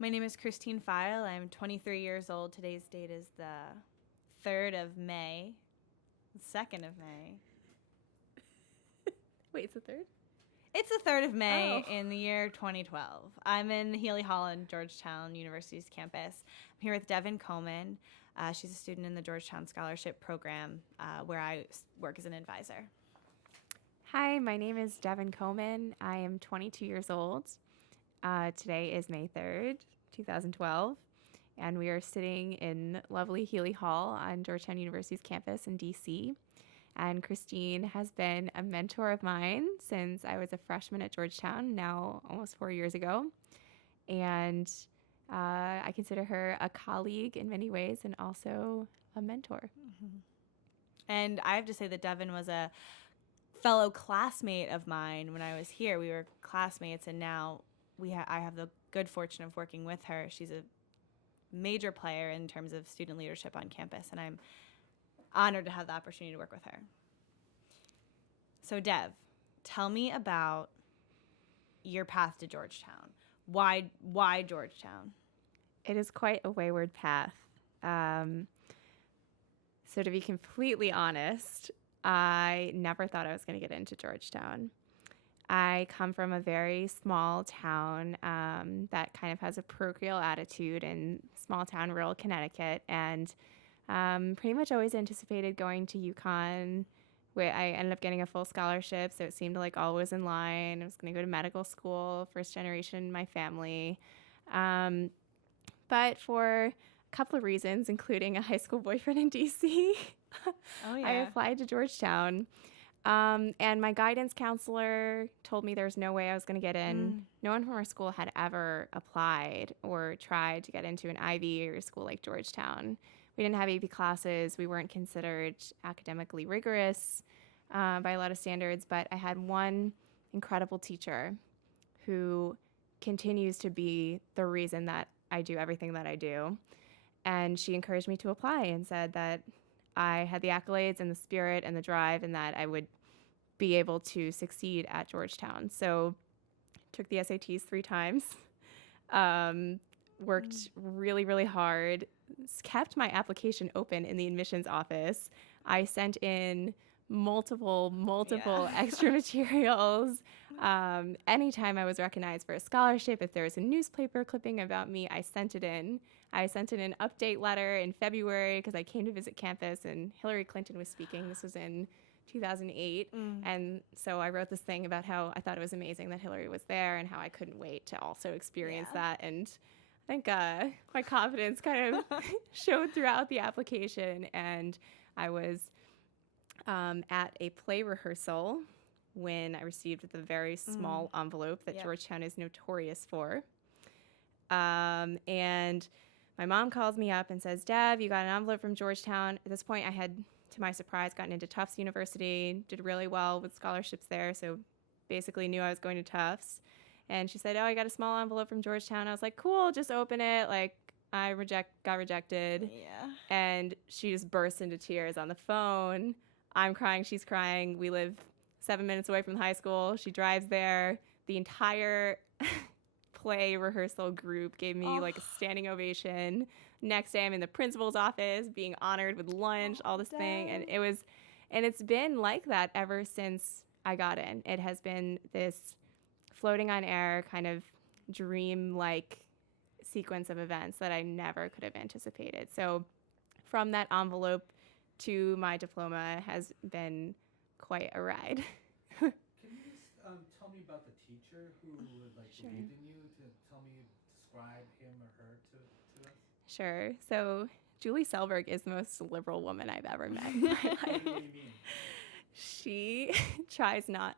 My name is Christine File. I'm 23 years old. Today's date is the 3rd of May, the 2nd of May. Wait, it's the third? It's the 3rd of May Oh. in the year 2012. I'm in Healy Hall on Georgetown University's campus. I'm here with Deven Comen. She's a student in the Georgetown Scholarship Program where I work as an advisor. Hi, my name is Deven Comen. I am 22 years old. Today is May 3rd, 2012, and we are sitting in lovely Healy Hall on Georgetown University's campus in DC. And Christine has been a mentor of mine since I was a freshman at Georgetown, now almost 4 years ago. And I consider her a colleague in many ways and also a mentor. And I have to say that Deven was a fellow classmate of mine when I was here. We were classmates, and now I have the good fortune of working with her. She's a major player in terms of student leadership on campus, and I'm honored to have the opportunity to work with her. So, Dev, tell me about your path to Georgetown. Why Georgetown? It is quite a wayward path. So to be completely honest, I never thought I was going to get into Georgetown. I come from a very small town that kind of has a parochial attitude in small town rural Connecticut, and pretty much always anticipated going to UConn. Where I ended up getting a full scholarship, so it seemed like all was in line. I was going to go to medical school, first generation in my family. But for a couple of reasons, including a high school boyfriend in DC, Oh, yeah. I applied to Georgetown. And my guidance counselor told me there's no way I was going to get in. No one from our school had ever applied or tried to get into an Ivy or a school like Georgetown. We didn't have AP classes. We weren't considered academically rigorous by a lot of standards. But I had one incredible teacher who continues to be the reason that I do everything that I do. And she encouraged me to apply and said that I had the accolades and the spirit and the drive and that I would be able to succeed at Georgetown. So took the SATs 3 times, worked really, really hard, kept my application open in the admissions office. I sent in multiple extra materials. Anytime I was recognized for a scholarship, if there was a newspaper clipping about me, I sent it in. I sent in an update letter in February because I came to visit campus and Hillary Clinton was speaking. This was in 2008. And so I wrote this thing about how I thought it was amazing that Hillary was there and how I couldn't wait to also experience that. And I think my confidence kind of showed throughout the application. And I was at a play rehearsal when I received the very small envelope that Georgetown is notorious for. And my mom calls me up and says, Dev, you got an envelope from Georgetown. At this point, I had, to my surprise, gotten into Tufts University, did really well with scholarships there, so basically knew I was going to Tufts. And she said, oh, I got a small envelope from Georgetown. I was like, cool, just open it. Like, I got rejected. Yeah. And she just burst into tears on the phone. I'm crying, she's crying. We live 7 minutes away from the high school. She drives there. The entire play rehearsal group gave me like a standing ovation. Next day I'm in the principal's office being honored with lunch, all this thing. And it's been like that ever since I got in. It has been this floating on air kind of dream-like sequence of events that I never could have anticipated. So from that envelope to my diploma has been quite a ride. Can you just tell me about the teacher who believed in you? Describe him or her to us. Sure. So Julie Selberg is the most liberal woman I've ever met in my life. What do you mean? She tries not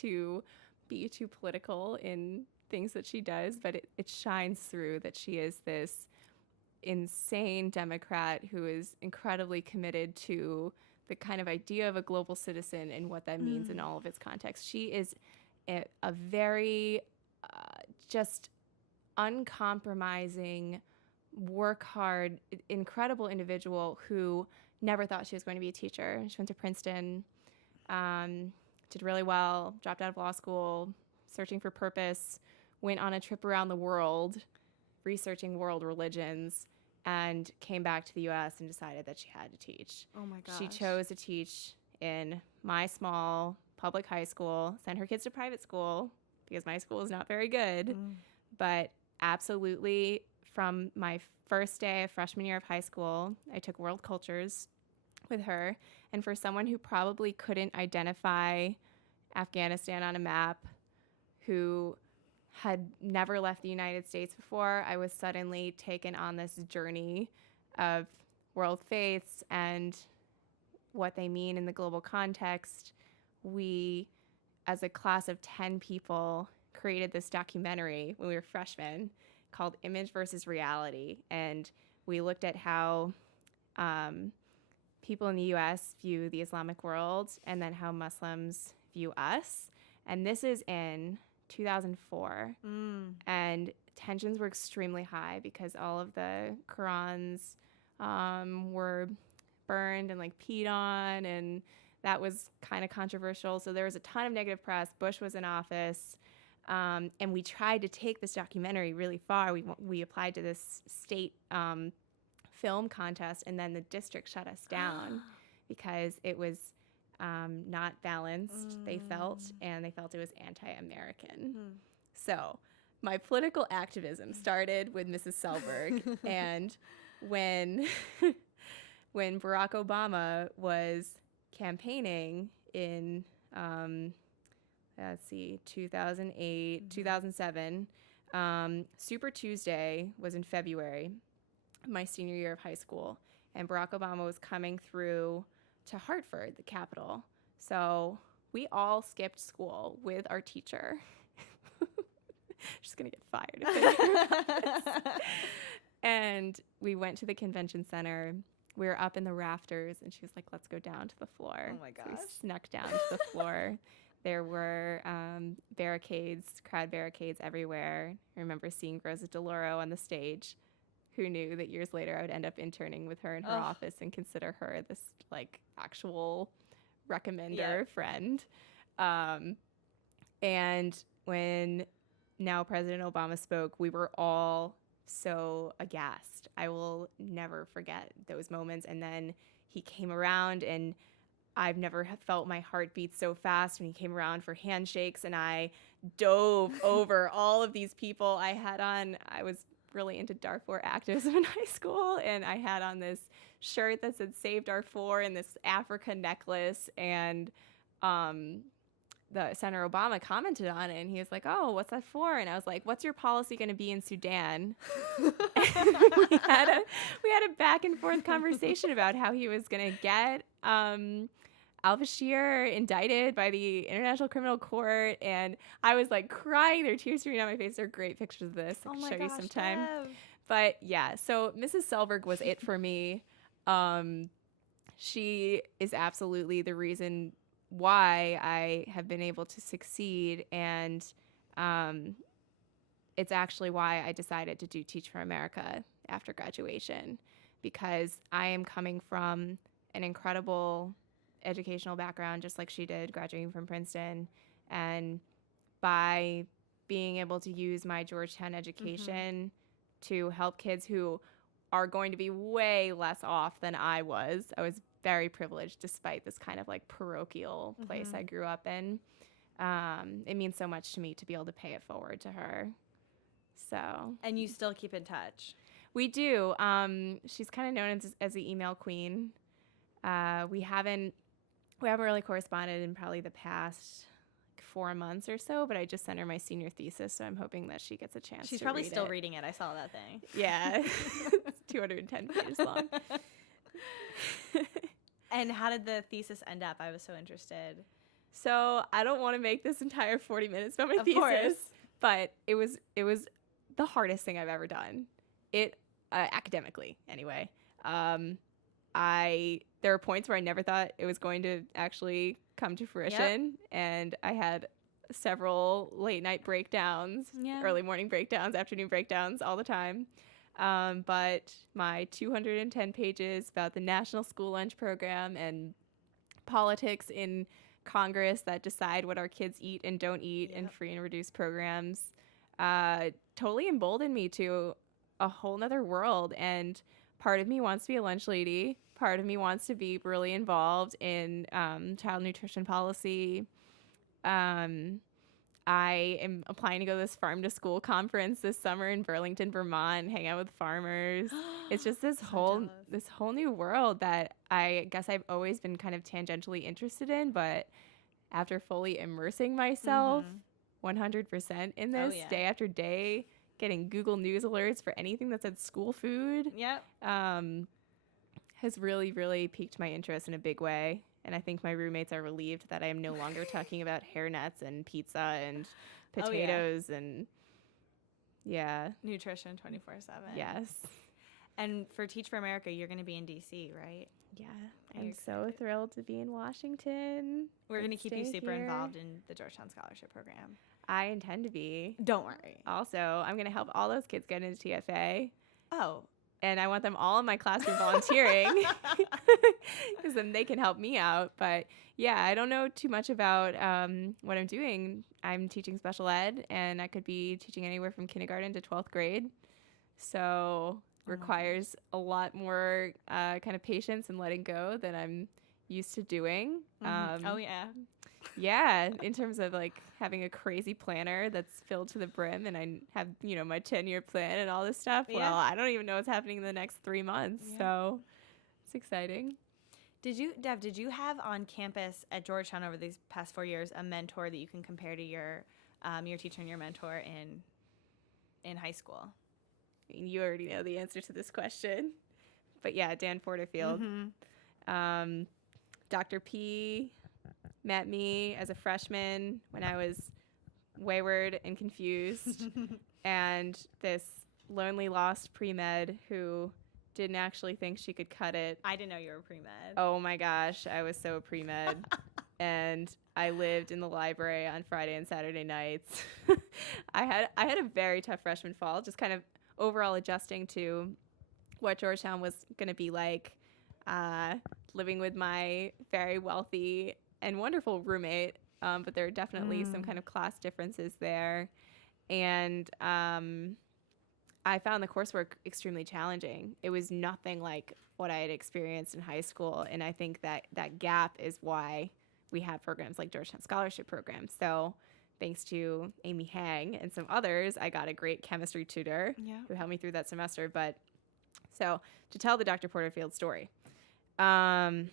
to be too political in things that she does, but it shines through that she is this insane Democrat who is incredibly committed to the kind of idea of a global citizen and what that means in all of its context. She is a very just uncompromising, work hard, incredible individual who never thought she was going to be a teacher. She went to Princeton, did really well, dropped out of law school, searching for purpose, went on a trip around the world, researching world religions and came back to the U.S. and decided that she had to teach. Oh my gosh. She chose to teach in my small public high school, sent her kids to private school because my school is not very good. But absolutely, from my first day of freshman year of high school, I took world cultures with her. And for someone who probably couldn't identify Afghanistan on a map, who had never left the United States before, I was suddenly taken on this journey of world faiths and what they mean in the global context. We, as a class of 10 people, created this documentary when we were freshmen called Image versus Reality. And we looked at how people in the U.S. view the Islamic world and then how Muslims view us. And this is in 2004. And tensions were extremely high because all of the Qurans were burned and like peed on, and that was kind of controversial. So there was a ton of negative press. Bush was in office. And we tried to take this documentary really far. We applied to this state film contest, and then the district shut us down because it was not balanced, they felt, and they felt it was anti-American. So my political activism started with Mrs. Selberg, and when Barack Obama was campaigning in 2008, 2007. Super Tuesday was in February, my senior year of high school, and Barack Obama was coming through to Hartford, the capital. So we all skipped school with our teacher. She's going to get fired. And we went to the convention center. We were up in the rafters, and she was like, let's go down to the floor. Oh my gosh. So we snuck down to the floor. There were barricades, crowd barricades everywhere. I remember seeing Rosa DeLauro on the stage. Who knew that years later I would end up interning with her in her office and consider her this like actual recommender friend. And when now President Obama spoke, we were all so aghast. I will never forget those moments. And then he came around, and I've never felt my heart beat so fast when he came around for handshakes, and I dove over all of these people. I was really into Darfur activism in high school, and I had on this shirt that said Save Darfur and this Africa necklace, and the Senator Obama commented on it, and he was like, oh, what's that for? And I was like, what's your policy going to be in Sudan? we had a back and forth conversation about how he was going to get al-Bashir indicted by the International Criminal Court, and I was like crying. There were tears streaming down my face. There are great pictures of this. I can show you sometime. But yeah, so Mrs. Selberg was it for me. She is absolutely the reason why I have been able to succeed, and it's actually why I decided to do Teach for America after graduation, because I am coming from an incredible educational background, just like she did, graduating from Princeton, and by being able to use my Georgetown education to help kids who are going to be way less off than I was very privileged despite this kind of like parochial place I grew up in. It means so much to me to be able to pay it forward to her. So, and you still keep in touch? We do. She's kind of known as the email queen. We haven't really corresponded in probably the past 4 months or so, but I just sent her my senior thesis, so I'm hoping that she gets a chance. She's to probably read still it. reading it. I saw that thing. Yeah, it's 210 pages long. And how did the thesis end up? I was so interested. So I don't want to make this entire 40 minutes about my Of thesis, course. but it was the hardest thing I've ever done. It academically, anyway. There were points where I never thought it was going to actually come to fruition, and I had several late night breakdowns, early morning breakdowns, afternoon breakdowns, all the time. But my 210 pages about the National School Lunch Program and politics in Congress that decide what our kids eat and don't eat in free and reduced programs totally emboldened me to a whole nother world. And part of me wants to be a lunch lady. Part of me wants to be really involved in child nutrition policy. I am applying to go to this farm to school conference this summer in Burlington, Vermont, hang out with farmers. It's just this whole new world that I guess I've always been kind of tangentially interested in, but after fully immersing myself 100% in this day after day, getting Google News alerts for anything that said school food, has really, really piqued my interest in a big way. And I think my roommates are relieved that I am no longer talking about hairnets and pizza and potatoes and nutrition 24/7. Yes. And for Teach for America, you're going to be in DC, right? Yeah. I'm so thrilled to be in Washington. We're going to keep you super involved in the Georgetown Scholarship Program. I intend to be. Don't worry. Also, I'm going to help all those kids get into TFA. Oh. And I want them all in my classroom volunteering because then they can help me out. But yeah, I don't know too much about what I'm doing. I'm teaching special ed, and I could be teaching anywhere from kindergarten to 12th grade. So requires a lot more kind of patience and letting go than I'm used to doing. Yeah, in terms of like having a crazy planner that's filled to the brim, and I have, my 10-year plan and all this stuff. Yeah. Well, I don't even know what's happening in the next 3 months. Yeah. So it's exciting. Did you have on campus at Georgetown over these past 4 years a mentor that you can compare to your teacher and your mentor in high school? I mean, you already know the answer to this question. But yeah, Dan Porterfield. Dr. P met me as a freshman when I was wayward and confused, and this lonely lost pre-med who didn't actually think she could cut it. I didn't know you were pre-med. Oh my gosh, I was so pre-med. And I lived in the library on Friday and Saturday nights. I had a very tough freshman fall, just kind of overall adjusting to what Georgetown was going to be like, living with my very wealthy and wonderful roommate, but there are definitely some kind of class differences there. And I found the coursework extremely challenging. It was nothing like what I had experienced in high school, and I think that gap is why we have programs like Georgetown Scholarship Program. So thanks to Amy Hang and some others, I got a great chemistry tutor who helped me through that semester. But so to tell the Dr. Porterfield story, I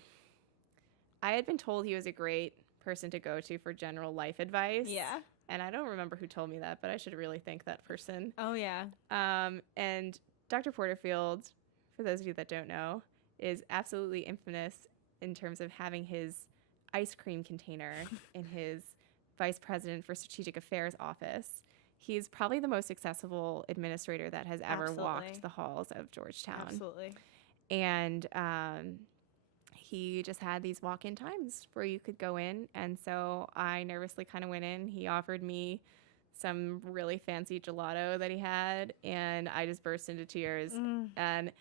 had been told he was a great person to go to for general life advice. Yeah. And I don't remember who told me that, but I should really thank that person. Oh, yeah. And Dr. Porterfield, for those of you that don't know, is absolutely infamous in terms of having his ice cream container in his Vice President for Strategic Affairs office. He's probably the most accessible administrator that has ever walked the halls of Georgetown. Absolutely. And he just had these walk-in times where you could go in. And so I nervously kind of went in. He offered me some really fancy gelato that he had, and I just burst into tears. And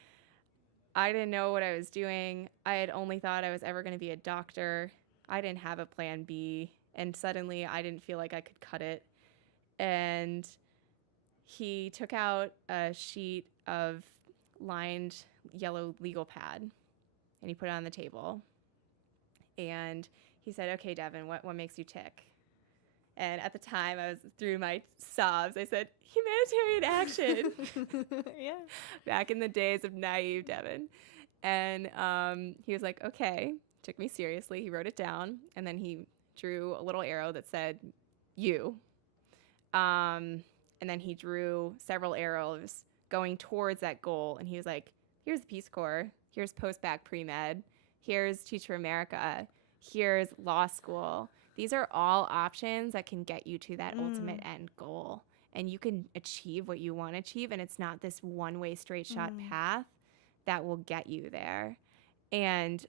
I didn't know what I was doing. I had only thought I was ever going to be a doctor. I didn't have a plan B. And suddenly I didn't feel like I could cut it. And he took out a sheet of lined yellow legal pad, and he put it on the table. And he said, "Okay, Deven, what makes you tick?" And at the time, I was through my sobs. I said, "Humanitarian action." Yeah. Back in the days of naive Deven. And he was like, "Okay." Took me seriously. He wrote it down, and then he drew a little arrow that said, "You." And then he drew several arrows going towards that goal. And he was like, "Here's the Peace Corps. Here's post-bac pre-med. Here's Teach for America. Here's law school. These are all options that can get you to that ultimate end goal. And you can achieve what you want to achieve. And it's not this one-way straight shot path that will get you there." And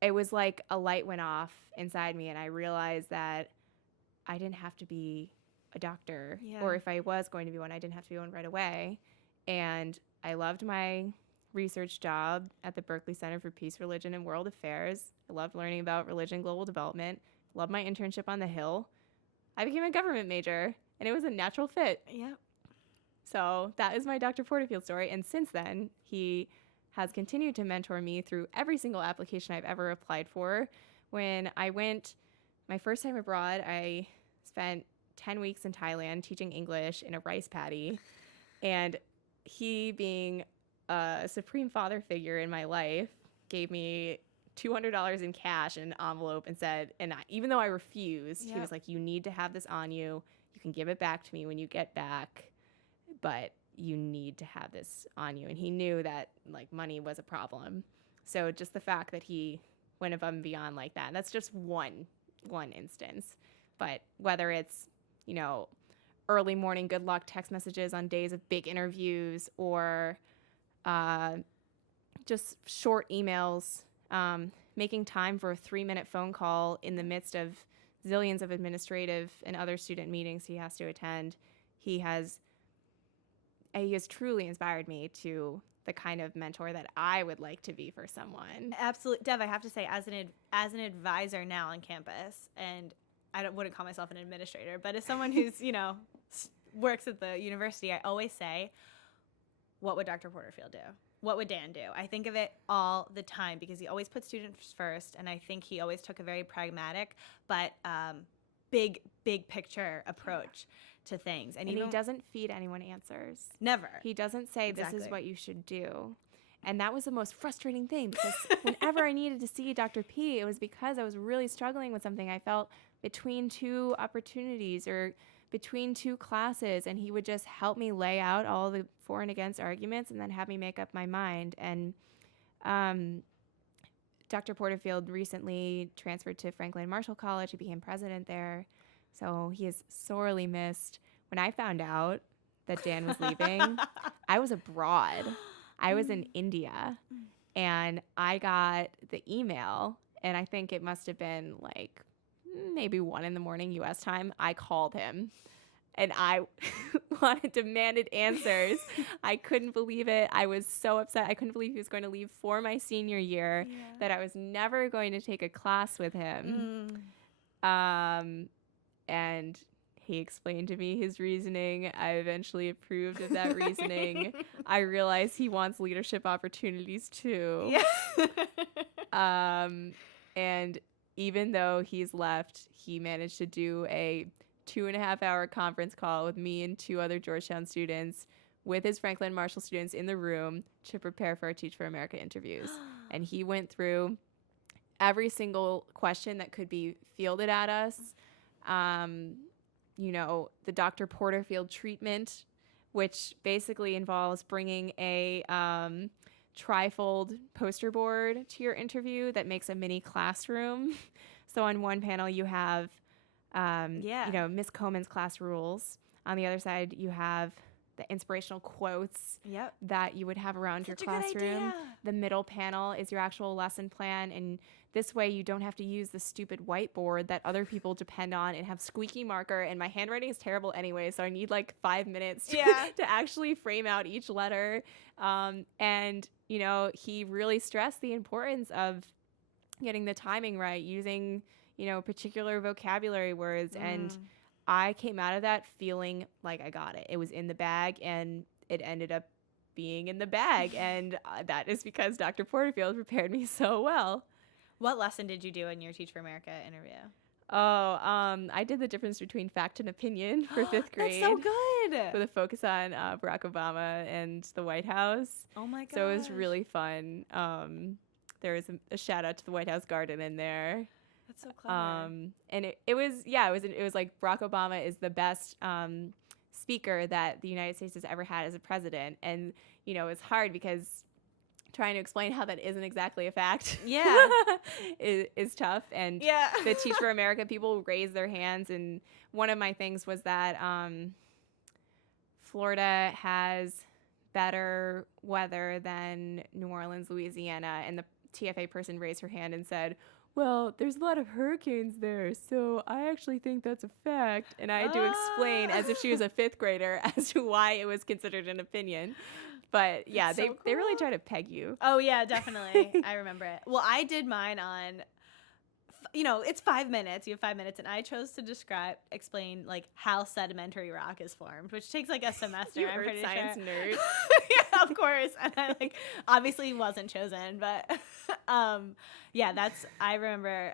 it was like a light went off inside me, and I realized that I didn't have to be a doctor. Yeah. Or if I was going to be one, I didn't have to be one right away. And I loved my research job at the Berkeley Center for Peace, Religion, and World Affairs. I loved learning about religion and global development. Loved my internship on the Hill. I became a government major, and it was a natural fit. Yep. So that is my Dr. Porterfield story. And since then, he has continued to mentor me through every single application I've ever applied for. When I went my first time abroad, I spent 10 weeks in Thailand teaching English in a rice paddy. And he, being a supreme father figure in my life, gave me $200 in cash in an envelope and said, even though I refused, he was like, you need to have this on you. You can give it back to me when you get back, but you need to have this on you. And he knew that like money was a problem. So just the fact that he went above and beyond like that, that's just one instance. But whether it's, you know, early morning good luck text messages on days of big interviews, or just short emails, making time for a 3-minute phone call in the midst of zillions of administrative and other student meetings he has to attend, he has truly inspired me to the kind of mentor that I would like to be for someone. Absolutely. Dev, I have to say, as an advisor now on campus, and I wouldn't call myself an administrator, but as someone who's, you know, works at the university, I always say, what would Dr. Porterfield do? What would Dan do? I think of it all the time because he always put students first, and I think he always took a very pragmatic but big picture approach to things. And he doesn't feed anyone answers. Never. He doesn't say, this is what you should do. And that was the most frustrating thing, because whenever I needed to see Dr. P, it was because I was really struggling with something. I felt between two opportunities or between two classes, and he would just help me lay out all the for and against arguments and then have me make up my mind. And Dr. Porterfield recently transferred to Franklin Marshall College. He became president there. So he is sorely missed. When I found out that Dan was leaving, I was abroad. I was in India, and I got the email, and I think it must have been like maybe 1 a.m. U.S. time. I called him, and I demanded answers. I couldn't believe it. I was so upset. I couldn't believe he was going to leave for my senior year, that I was never going to take a class with him. And he explained to me his reasoning. I eventually approved of that reasoning. I realized he wants leadership opportunities too. Yeah. And even though he's left, he managed to do a 2.5-hour conference call with me and 2 other Georgetown students with his Franklin Marshall students in the room to prepare for our Teach for America interviews. And he went through every single question that could be fielded at us. You know, the Dr. Porterfield treatment, which basically involves bringing a trifold poster board to your interview that makes a mini classroom. So on one panel you have, you know, Miss Comen's class rules. On the other side you have the inspirational quotes that you would have around your classroom. The middle panel is your actual lesson plan, and this way you don't have to use the stupid whiteboard that other people depend on and have squeaky marker, and my handwriting is terrible anyway, so I need like 5 minutes to actually frame out each letter. And, you know, he really stressed the importance of getting the timing right, using, you know, particular vocabulary words. And I came out of that feeling like I got it. It was in the bag, and it ended up being in the bag. And that is because Dr. Porterfield prepared me so well. What lesson did you do in your Teach for America interview? Oh, I did the difference between fact and opinion for 5th grade. That's so good. With a focus on Barack Obama and the White House. Oh my gosh. So it was really fun. There was a shout out to the White House garden in there. That's so clever. And it was like Barack Obama is the best speaker that the United States has ever had as a president. And, you know, it's hard because trying to explain how that isn't exactly a fact is tough. And the Teach for America people raise their hands. And one of my things was that Florida has better weather than New Orleans, Louisiana. And the TFA person raised her hand and said, well, there's a lot of hurricanes there, so I actually think that's a fact. And I had to explain, as if she was a 5th grader, as to why it was considered an opinion. But yeah, they really try to peg you. Oh yeah, definitely. I remember it. Well, I did mine on it's 5 minutes. You have 5 minutes, and I chose to explain like how sedimentary rock is formed, which takes like a semester. You I'm earth pretty science sure. nerd. Yeah, of course. And I like obviously wasn't chosen, but yeah, I remember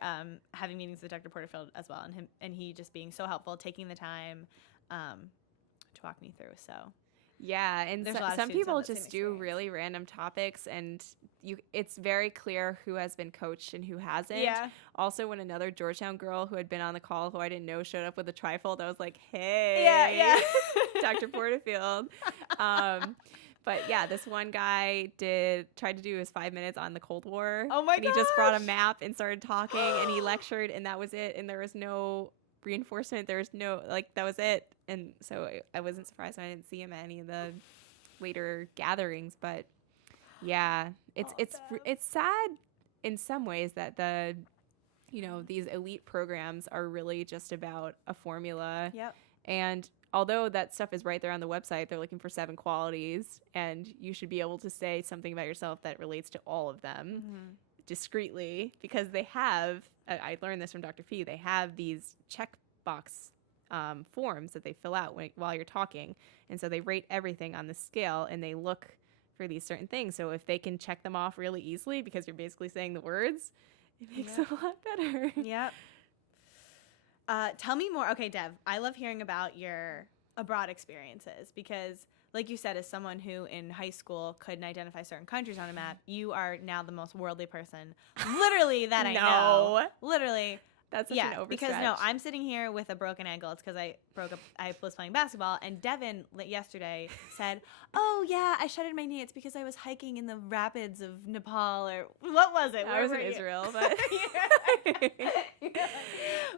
having meetings with Dr. Porterfield as well, and he just being so helpful, taking the time to walk me through. So Yeah, and there's a lot of some students on people that same just do experience. really random topics, and it's very clear who has been coached and who hasn't. Yeah. Also, when another Georgetown girl who had been on the call, who I didn't know, showed up with a trifold, I was like, hey, Yeah. Dr. Porterfield. But yeah, this one guy tried to do his 5 minutes on the Cold War. Oh my And he just brought a gosh. map and started talking, and he lectured, and that was it. And there was no reinforcement. There was no, that was it. And so I wasn't surprised when I didn't see him at any of the later gatherings. But yeah, it's sad in some ways that these elite programs are really just about a formula. Yep. And although that stuff is right there on the website, they're looking for 7 qualities, and you should be able to say something about yourself that relates to all of them discreetly, because they have, I learned this from Dr. P, they have these checkbox forms that they fill out while you're talking. And so they rate everything on the scale, and they look for these certain things. So if they can check them off really easily because you're basically saying the words, it makes it a lot better. Yep. Tell me more. Okay, Dev, I love hearing about your abroad experiences because, like you said, as someone who in high school couldn't identify certain countries on a map, you are now the most worldly person, literally, that I know. Literally. That's such an overstretch. Because I'm sitting here with a broken ankle. It's because I was playing basketball, and Deven yesterday said, "Oh yeah, I shattered my knee. It's because I was hiking in the rapids of Nepal, or what was it? I was in Israel, but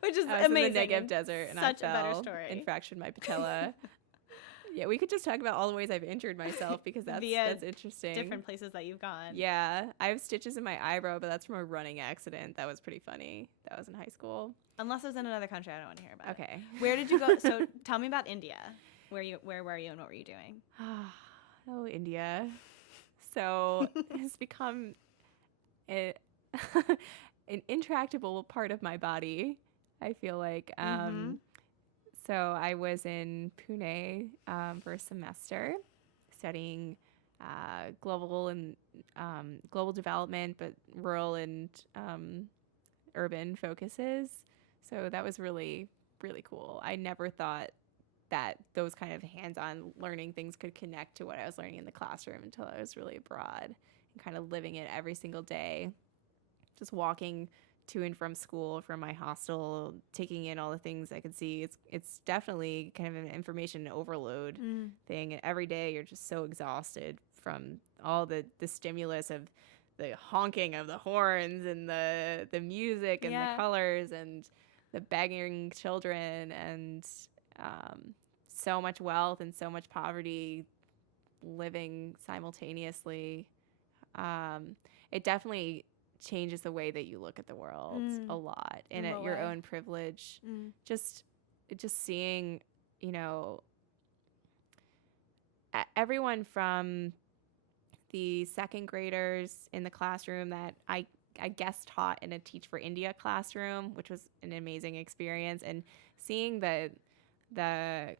which is I was amazing. in the Negev desert, and such I a better fell story. and fractured my patella. Yeah, we could just talk about all the ways I've injured myself because that's interesting. Different places that you've gone. Yeah, I have stitches in my eyebrow, but that's from a running accident. That was pretty funny. That was in high school. Unless it was in another country, I don't want to hear about it. Okay. Where did you go? So tell me about India. Where were you and what were you doing? Oh, India. So it's become an intractable part of my body, I feel like. So I was in Pune for a semester studying global development, but rural and urban focuses. So that was really, really cool. I never thought that those kind of hands-on learning things could connect to what I was learning in the classroom until I was really abroad and kind of living it every single day, just walking to and from school, from my hostel, taking in all the things I could see. It's definitely kind of an information overload thing. And every day you're just so exhausted from all the stimulus of the honking of the horns and the music and the colors and the begging children and so much wealth and so much poverty living simultaneously. It definitely changes the way that you look at the world a lot, and at your own privilege. Just seeing, everyone from the second graders in the classroom that I guest taught in a Teach for India classroom, which was an amazing experience, and seeing the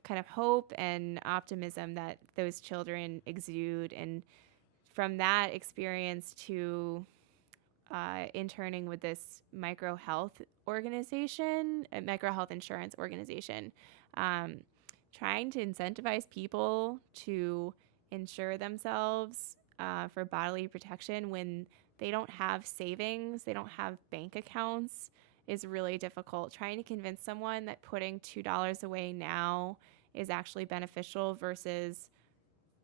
kind of hope and optimism that those children exude, and from that experience to interning with this micro health insurance organization, trying to incentivize people to insure themselves for bodily protection when they don't have savings, they don't have bank accounts, is really difficult. Trying to convince someone that putting $2 away now is actually beneficial versus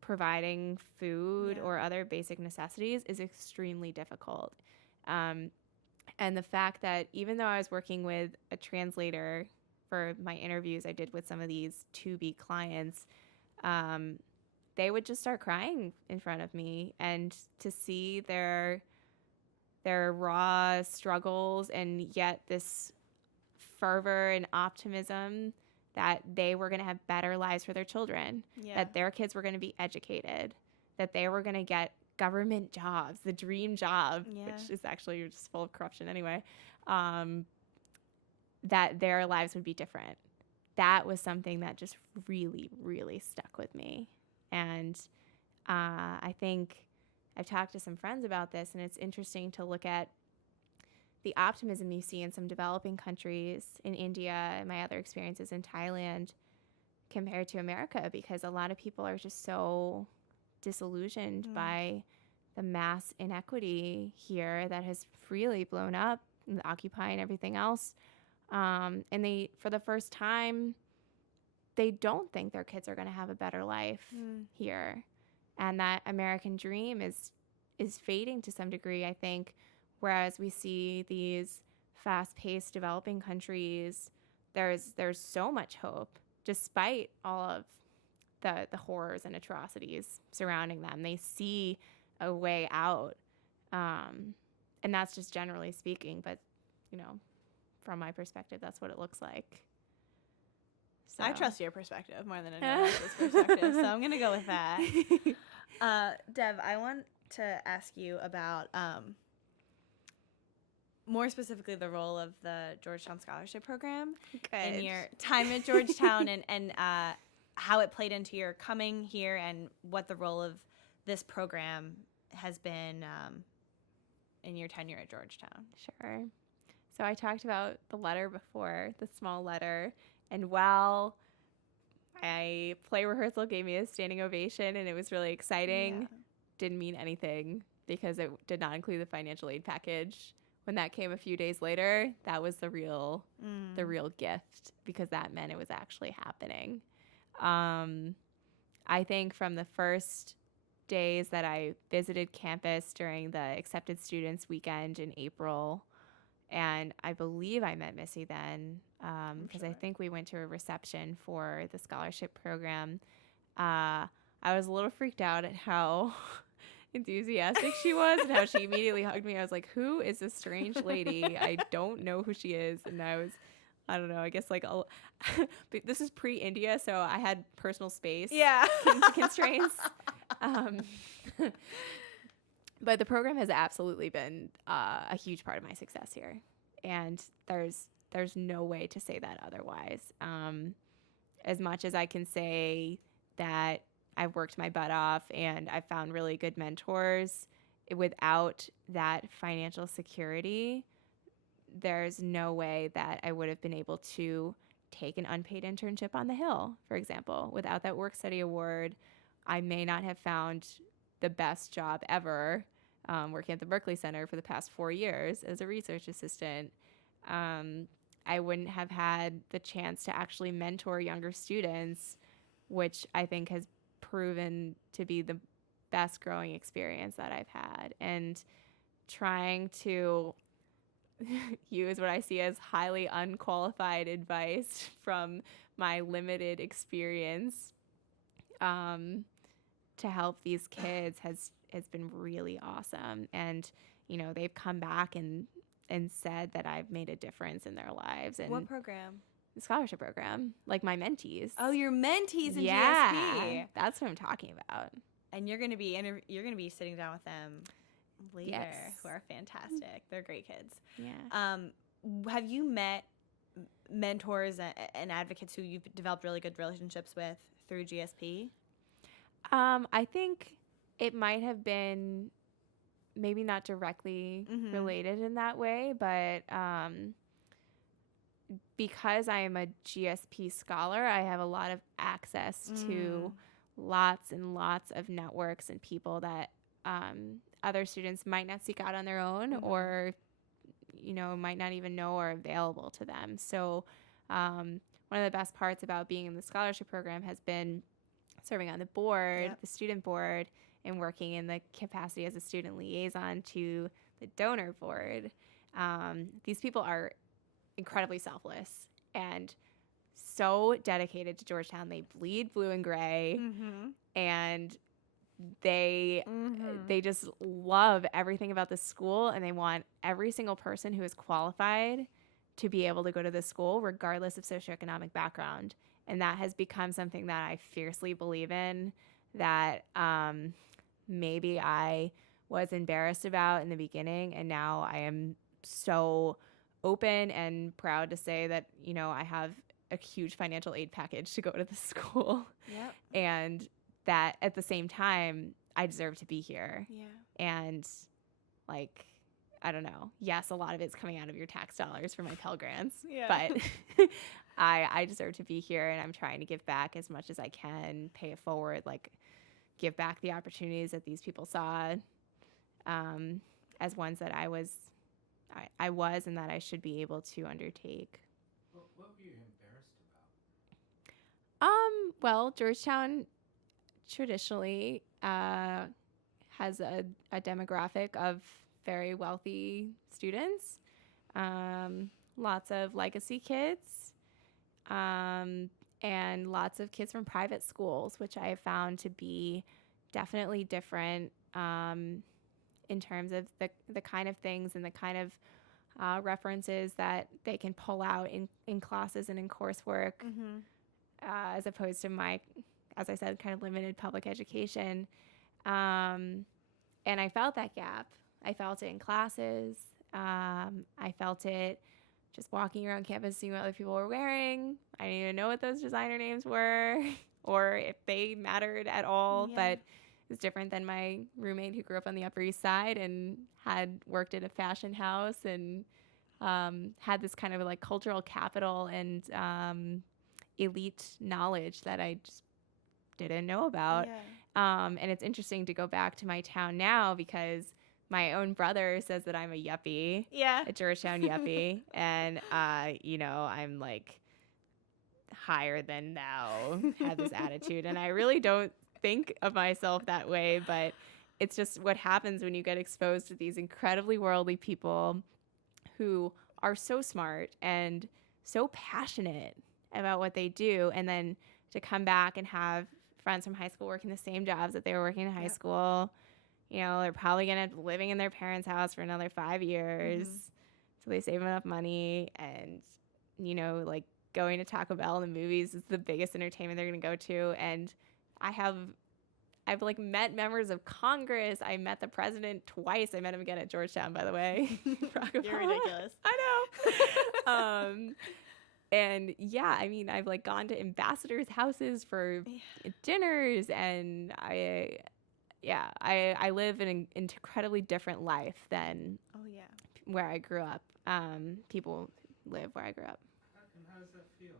providing food or other basic necessities is extremely difficult. And the fact that even though I was working with a translator for my interviews I did with some of these to-be clients, they would just start crying in front of me, and to see their raw struggles and yet this fervor and optimism that they were going to have better lives for their children, that their kids were going to be educated, that they were going to get government jobs, the dream job, which is actually just full of corruption anyway. that their lives would be different. That was something that just really, really stuck with me. And I think I've talked to some friends about this, and it's interesting to look at the optimism you see in some developing countries, in India, and my other experiences in Thailand, compared to America, because a lot of people are just so disillusioned by the mass inequity here that has really blown up, and Occupy and everything else. And they, for the first time, they don't think their kids are going to have a better life here. And that American dream is fading to some degree, I think, whereas we see these fast-paced developing countries, there's so much hope despite all of the horrors and atrocities surrounding them. They see a way out. And that's just generally speaking, but, you know, from my perspective, that's what it looks like. So. I trust your perspective more than anyone else's perspective, so I'm going to go with that. Dev, I want to ask you about more specifically the role of the Georgetown Scholarship Program in your time at Georgetown and how it played into your coming here and what the role of this program has been in your tenure at Georgetown. Sure. So I talked about the letter before, the small letter, and while my play rehearsal gave me a standing ovation and it was really exciting, didn't mean anything because it did not include the financial aid package. When that came a few days later, that was the real gift, because that meant it was actually happening. I think from the first days that I visited campus during the Accepted Students Weekend in April, and I believe I met Missy then, because I think we went to a reception for the scholarship program. I was a little freaked out at how enthusiastic she was and how she immediately hugged me. I was like, who is this strange lady? I don't know who she is. And I don't know, I guess like this is pre-India, so I had personal space constraints. But the program has absolutely been a huge part of my success here. And there's no way to say that otherwise. As much as I can say that I've worked my butt off and I've found really good mentors, without that financial security, there's no way that I would have been able to take an unpaid internship on the Hill, for example. Without that work study award, I may not have found the best job ever, working at the Berkeley Center for the past 4 years as a research assistant. I wouldn't have had the chance to actually mentor younger students, which I think has proven to be the best growing experience that I've had. And trying to use what I see as highly unqualified advice from my limited experience to help these kids has been really awesome. And, you know, they've come back and said that I've made a difference in their lives. And what program? The scholarship program, like my mentees. Oh, your mentees in GSP. That's what I'm talking about. And you're gonna be sitting down with them later, yes. Who are fantastic. They're great kids. Yeah. Have you met mentors and advocates who you've developed really good relationships with through GSP? I think it might have been maybe not directly related in that way, but because I am a GSP scholar, I have a lot of access to lots and lots of networks and people that other students might not seek out on their own or, you know, might not even know are available to them. So one of the best parts about being in the scholarship program has been serving on the board, the student board, and working in the capacity as a student liaison to the donor board. These people are incredibly selfless and so dedicated to Georgetown. They bleed blue and gray, and they just love everything about the school, and they want every single person who is qualified to be able to go to this school regardless of socioeconomic background. And that has become something that I fiercely believe in, that maybe I was embarrassed about in the beginning, and now I am so open and proud to say that, I have a huge financial aid package to go to the school. Yep. And that at the same time, I deserve to be here. Yeah. And like, I don't know. Yes, a lot of it's coming out of your tax dollars for my Pell Grants. Yeah. But I deserve to be here, and I'm trying to give back as much as I can, pay it forward, like give back the opportunities that these people saw as ones that I was and that I should be able to undertake. What were you embarrassed about? Well, Georgetown traditionally has a demographic of very wealthy students, lots of legacy kids, and lots of kids from private schools, which I have found to be definitely different in terms of the kind of things and the kind of references that they can pull out in classes and in coursework, as opposed to my, as I said, kind of limited public education. And I felt that gap. I felt it in classes. I felt it just walking around campus, seeing what other people were wearing. I didn't even know what those designer names were or if they mattered at all. Yeah. But it's different than my roommate who grew up on the Upper East Side and had worked at a fashion house and had this kind of like cultural capital and elite knowledge that I just didn't know about. Yeah. And it's interesting to go back to my town now because my own brother says that I'm a yuppie, Yeah. a Georgetown yuppie. And, I'm like higher than thou, have this attitude. And I really don't think of myself that way, but it's just what happens when you get exposed to these incredibly worldly people who are so smart and so passionate about what they do. And then to come back and have friends from high school working the same jobs that they were working in high school. They're probably going to end up living in their parents' house for another 5 years. So they save enough money and, like going to Taco Bell and the movies is the biggest entertainment they're going to go to. And I've like met members of Congress. I met the president twice. I met him again at Georgetown, by the way. You're ridiculous. I know. And yeah, I mean, I've like gone to ambassadors' houses for dinners, and I live an incredibly different life than where I grew up. People live where I grew up. And how does that feel?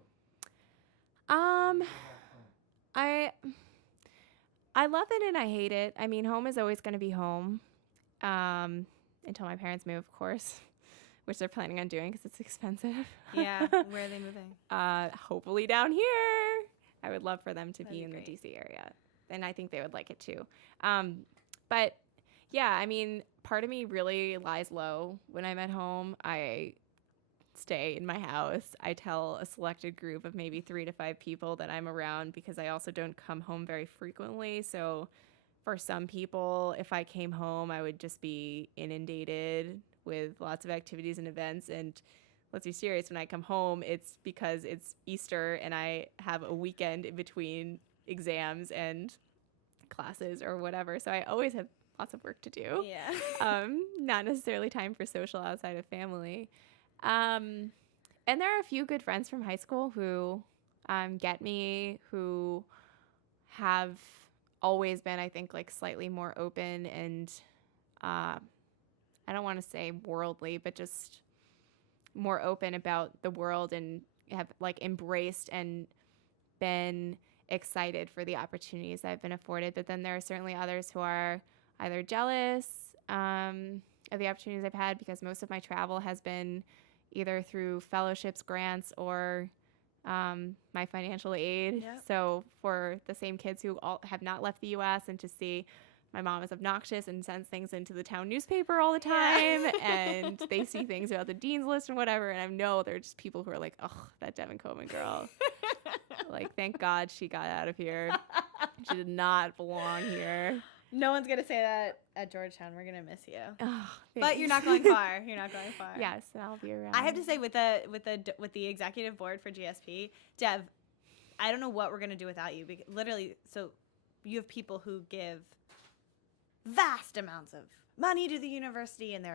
I love it and I hate it. I mean, home is always going to be home until my parents move, of course, which they're planning on doing because it's expensive. Yeah. Where are they moving? Hopefully down here. I would love for them to be in great. the DC area. And I think they would like it too. But yeah, I mean, part of me really lies low when I'm at home. I stay in my house. I tell a selected group of maybe 3 to 5 people that I'm around because I also don't come home very frequently. So for some people, if I came home, I would just be inundated with lots of activities and events. And let's be serious, when I come home, it's because it's Easter and I have a weekend in between exams and classes or whatever. So I always have lots of work to do. Yeah. Not necessarily time for social outside of family. And there are a few good friends from high school who get me, who have always been, I think, like slightly more open and I don't want to say worldly, but just more open about the world and have like embraced and been excited for the opportunities I've been afforded. But then there are certainly others who are either jealous of the opportunities I've had because most of my travel has been either through fellowships, grants, or my financial aid. Yep. So for the same kids who all have not left the U.S. and to see my mom is obnoxious and sends things into the town newspaper all the time, and they see things about the dean's list and whatever, and I know they're just people who are like, oh, that Deven Comen girl. Like, thank God she got out of here. She did not belong here. No one's going to say that at Georgetown. We're going to miss you. Oh, But you're not going far. You're not going far. Yes, I'll be around. I have to say, with the executive board for GSP, Dev, I don't know what we're going to do without you. Because literally, so you have people who give vast amounts of money to the university, and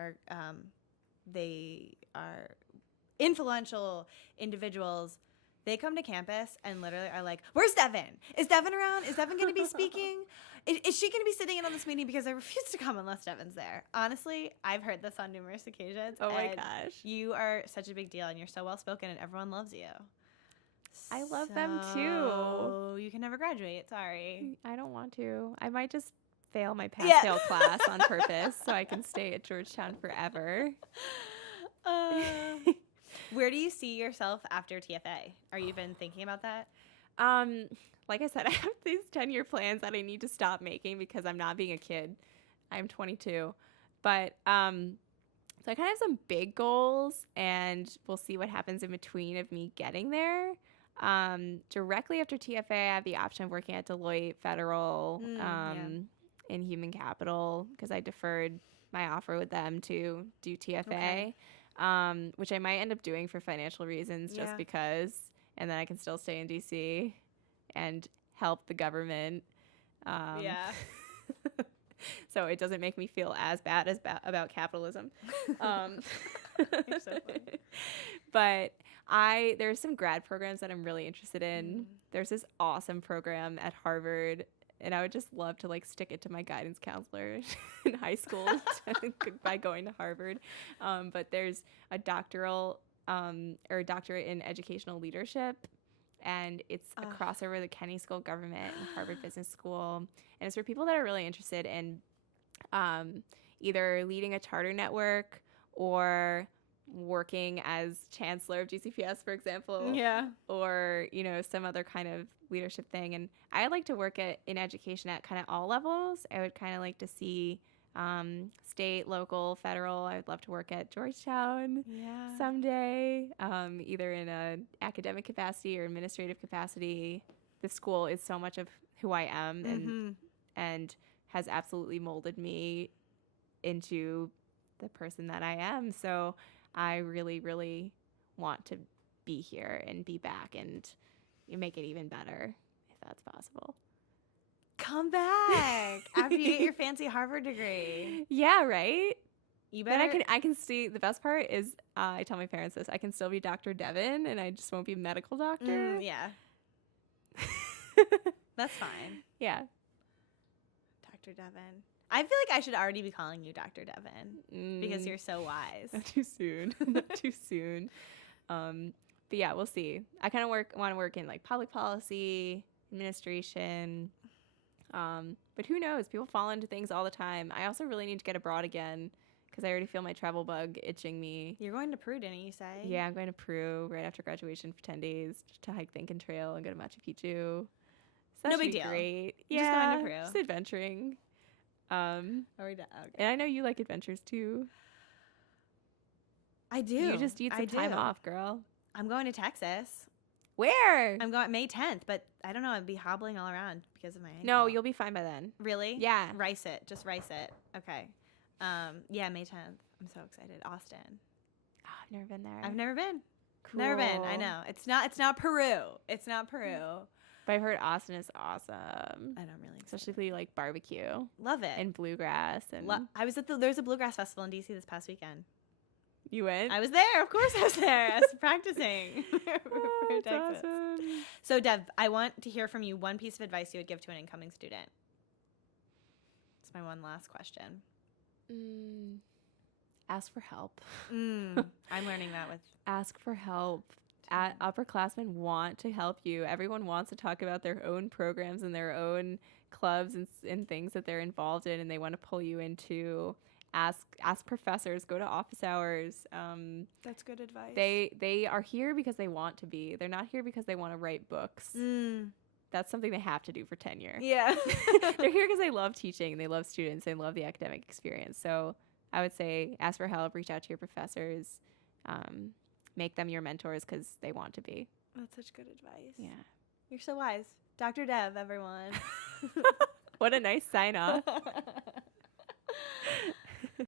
they are influential individuals, they come to campus and literally are like, where's Deven? Is Deven around? Is Deven going to be speaking? Is she going to be sitting in on this meeting? Because I refuse to come unless Deven's there. Honestly, I've heard this on numerous occasions. Oh my and gosh. You are such a big deal and you're so well spoken and everyone loves you. I love them too. You can never graduate. Sorry. I don't want to. I might just fail my Yeah. pass-fail class on purpose so I can stay at Georgetown forever. Where do you see yourself after TFA? Are you even thinking about that? Like I said, I have these 10-year plans that I need to stop making because I'm not being a kid. I'm 22. But so I kind of have some big goals, and we'll see what happens in between of me getting there. Directly after TFA, I have the option of working at Deloitte Federal in human capital because I deferred my offer with them to do TFA, which I might end up doing for financial reasons just because, and then I can still stay in DC and help the government. So it doesn't make me feel as bad as about capitalism. You're so funny. But there's some grad programs that I'm really interested in. There's this awesome program at Harvard, and I would just love to like stick it to my guidance counselor in high school by going to Harvard. But there's a doctorate in educational leadership, and it's a crossover of the Kennedy School of Government and Harvard Business School. And it's for people that are really interested in either leading a charter network or working as chancellor of GCPS, for example, or some other kind of leadership thing. And I like to work in education at kind of all levels. I would kind of like to see state, local, federal. I would love to work at Georgetown someday, either in an academic capacity or administrative capacity. The school is so much of who I am and has absolutely molded me into the person that I am. So I really, really want to be here and be back and make it even better if that's possible. Come back after you get your fancy Harvard degree. Yeah, right? You better. Then I can see, the best part is I tell my parents this, I can still be Dr. Deven and I just won't be a medical doctor. That's fine. Yeah. Dr. Deven. I feel like I should already be calling you Dr. Deven because you're so wise. Not too soon. Not too soon. But yeah, we'll see. I kind of want to work in like public policy, administration. But who knows? People fall into things all the time. I also really need to get abroad again because I already feel my travel bug itching me. You're going to Peru, didn't you say? Yeah, I'm going to Peru right after graduation for 10 days to hike Thinken Trail and go to Machu Picchu. So no big deal. Great. You're yeah, just going to Peru. Just adventuring. Okay. And I know you like adventures too. I do. You just need some time off, girl. I'm going to Texas. Where? I'm going May 10th, but I don't know. I'd be hobbling all around because of my ankle. No, you'll be fine by then. Really? Yeah. Rice it. Just rice it. Okay. Yeah, May 10th. I'm so excited. Austin. Oh, I've never been there. I've never been. Cool. Never been. I know. It's not Peru. It's not Peru. But I've heard Austin is awesome. I don't really. Especially if you like barbecue. Love it. And bluegrass. And I was at there's a bluegrass festival in DC this past weekend. You went? I was there. Of course I was there. I was practicing. Oh, that's awesome. So, Dev, I want to hear from you one piece of advice you would give to an incoming student. It's my one last question. Ask for help. I'm learning that with... Ask for help. Upperclassmen want to help you. Everyone wants to talk about their own programs and their own clubs and things that they're involved in, and they want to pull you into... Ask professors, go to office hours. That's good advice. They are here because they want to be. They're not here because they want to write books. That's something they have to do for tenure. Yeah. They're here because they love teaching, they love students, they love the academic experience. So I would say ask for help, reach out to your professors, make them your mentors because they want to be. That's such good advice. Yeah. You're so wise. Dr. Dev, everyone. What a nice sign off.